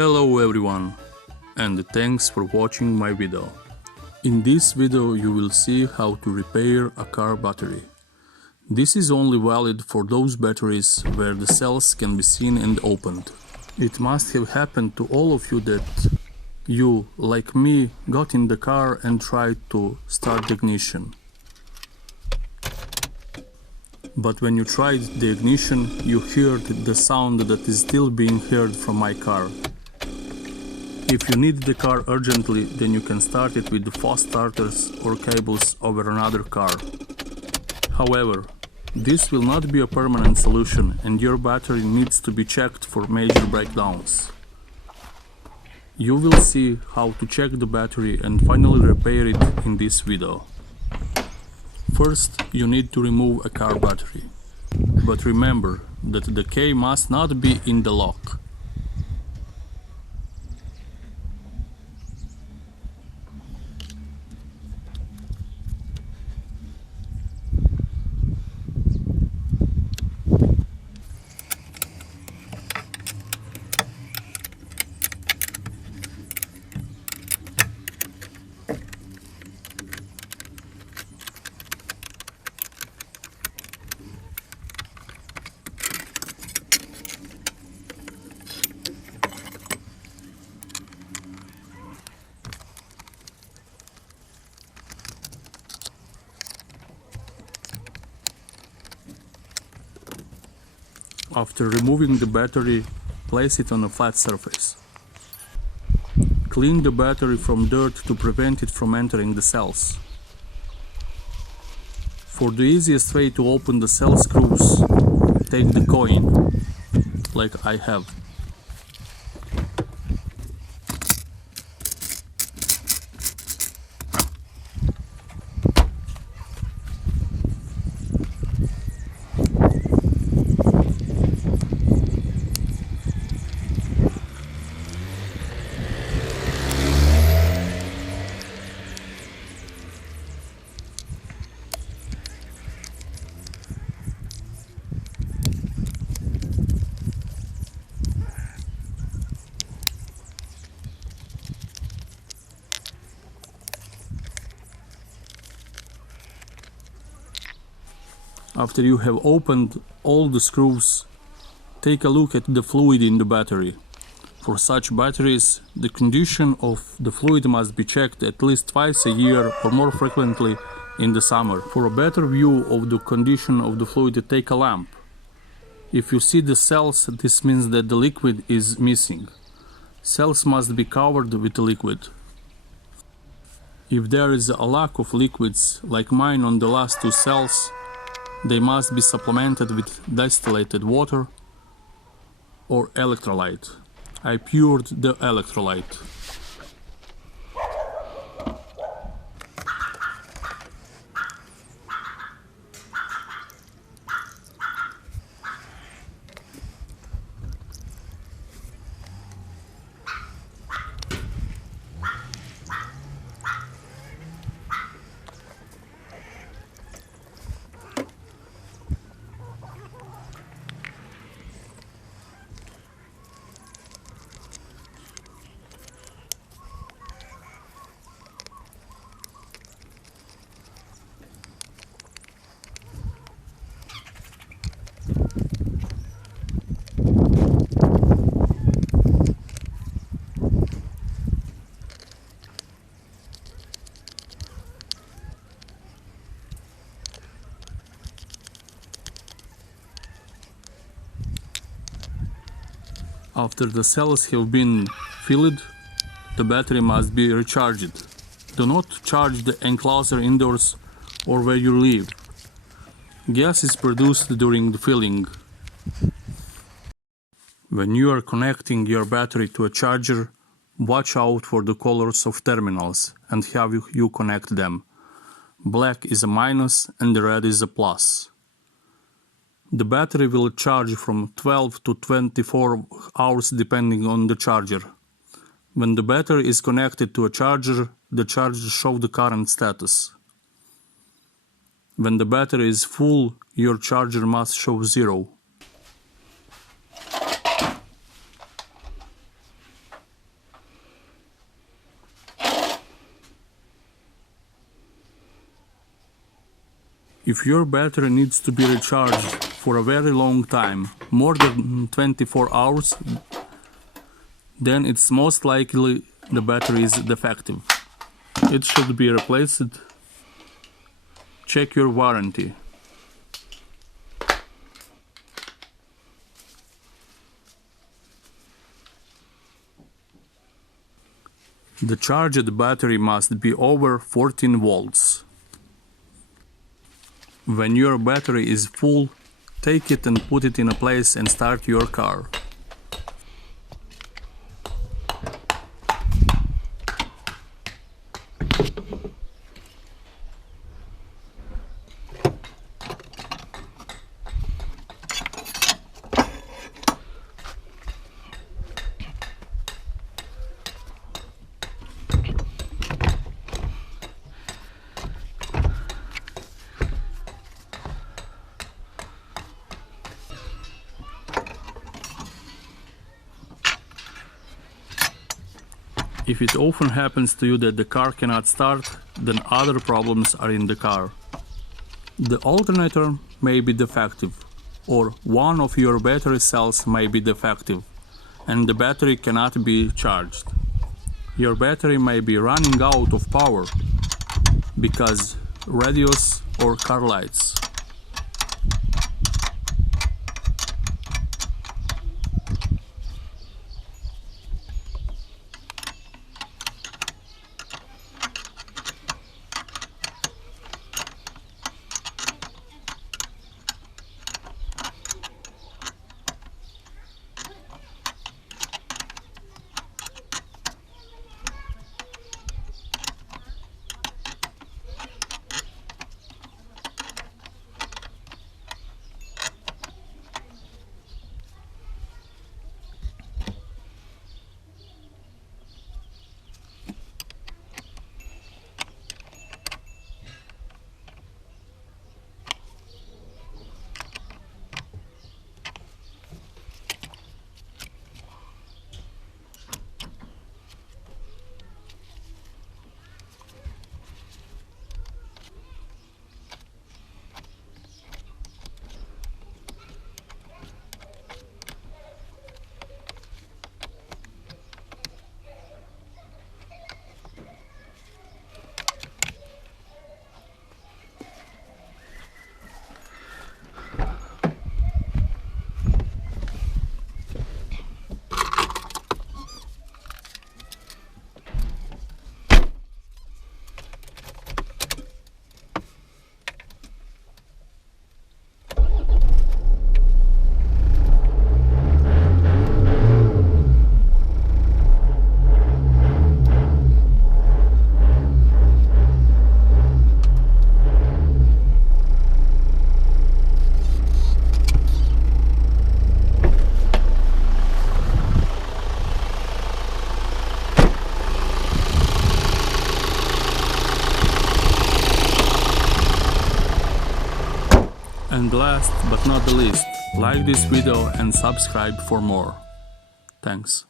Hello everyone, and thanks for watching my video. In this video you will see how to repair a car battery. This is only valid for those batteries where the cells can be seen and opened. It must have happened to all of you that you, like me, got in the car and tried to start the ignition. But when you tried the ignition, you heard the sound that is still being heard from my car. If you need the car urgently, then you can start it with the fast starters or cables over another car. However, this will not be a permanent solution and your battery needs to be checked for major breakdowns. You will see how to check the battery and finally repair it in this video. First, you need to remove a car battery. But remember that the key must not be in the lock. After removing the battery, place it on a flat surface. Clean the battery from dirt to prevent it from entering the cells. For the easiest way to open the cell screws, take the coin, like I have. After you have opened all the screws, take a look at the fluid in the battery. For such batteries, the condition of the fluid must be checked at least twice a year or more frequently in the summer. For a better view of the condition of the fluid, take a lamp. If you see the cells, this means that the liquid is missing. Cells must be covered with liquid. If there is a lack of liquids, like mine on the last two cells, they must be supplemented with distilled water or electrolyte. I poured the electrolyte. After the cells have been filled, the battery must be recharged. Do not charge the enclosure indoors or where you live. Gas is produced during the filling. When you are connecting your battery to a charger, watch out for the colors of terminals and how you connect them. Black is a minus and the red is a plus. The battery will charge from 12 to 24 hours depending on the charger. When the battery is connected to a charger, the charger shows the current status. When the battery is full, your charger must show 0. If your battery needs to be recharged for a very long time, more than 24 hours, then it's most likely the battery is defective. It should be replaced. Check your warranty. The charged battery must be over 14 volts. When your battery is full, take it and put it in a place and start your car. If it often happens to you that the car cannot start, then other problems are in the car. The alternator may be defective, or one of your battery cells may be defective, and the battery cannot be charged. Your battery may be running out of power because radios or car lights. And last but not the least, like this video and subscribe for more. Thanks.